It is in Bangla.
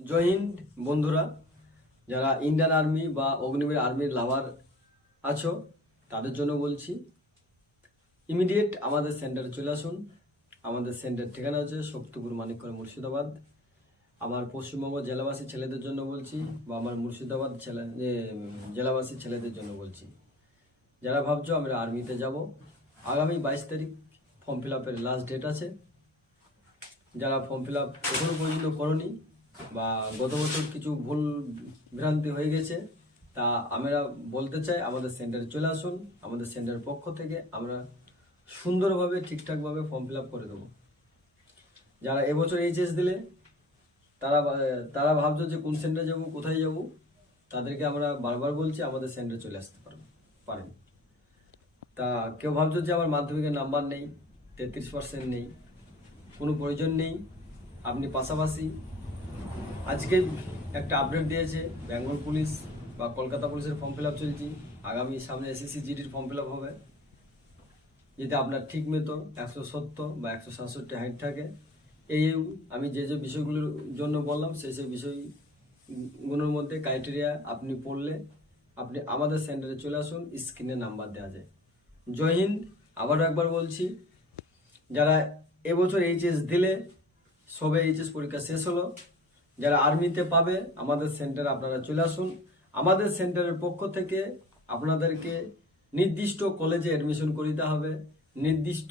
জয় হিন্দ বন্ধুরা, যারা ইন্ডিয়ান আর্মি বা অগ্নিবীর আর্মির লাভার আছো তাদের জন্য বলছি, ইমিডিয়েট আমাদের সেন্টারে চলে আসুন। আমাদের সেন্টার ঠিকানা হচ্ছে শক্তিপুর, মানিকগঞ্জ, মুর্শিদাবাদ। আমার পশ্চিমবঙ্গ জেলাবাসী ছেলেদের জন্য বলছি, বা আমার মুর্শিদাবাদ জেলাবাসী ছেলেদের জন্য বলছি, যারা ভাবছো আমরা আর্মিতে যাব, আগামী 22 তারিখ ফর্ম ফিল আপের লাস্ট ডেট আছে। যারা ফর্ম ফিল আপ এখনো পর্যন্ত করনি বা গত বছর কিছু ভুল ভ্রান্তি হয়ে গেছে, তা আমরা বলতে চাই আমাদের সেন্টারে চলে আসুন। আমাদের সেন্টারের পক্ষ থেকে আমরা সুন্দরভাবে ঠিকঠাকভাবে ফর্ম ফিল আপ করে দেবো। যারা এবছর এইচএস দিলে তারা তারা ভাবছো যে কোন সেন্টারে যাব, কোথায় যাব, তাদেরকে আমরা বারবার বলছি আমাদের সেন্টারে চলে আসতে পারেন। তা কেউ ভাবছো যে আমার মাধ্যমিকের নাম্বার নেই, 33% নেই, কোনো প্রয়োজন নেই। আপনি পাশাপাশি আজকে একটা আপডেট দিয়েছে বেঙ্গল পুলিশ বা কলকাতা পুলিশের ফর্ম ফিল আপ চলছে। আগামী সামনে এসএসসি জিডির ফর্ম ফিল আপ হবে। যদি আপনার ঠিক মতো 170 বা 167 হাইট থাকে, এই আমি যে যে বিষয়গুলোর জন্য বললাম সেই সেই বিষয়গুলোর মধ্যে ক্রাইটেরিয়া আপনি পড়লে আপনি আমাদের সেন্টারে চলে আসুন, স্ক্রিনে নাম্বার দেওয়া যায়। জয় হিন্দ। আবারও একবার বলছি, যারা এবছর এইচএস দিলে, সবে এইচএস পরীক্ষা শেষ হলো, যারা আর্মিতে পাবে আমাদের সেন্টারে আপনারা চলে আসুন। আমাদের সেন্টারের পক্ষ থেকে আপনাদেরকে নির্দিষ্ট কলেজে অ্যাডমিশন করিতে হবে, নির্দিষ্ট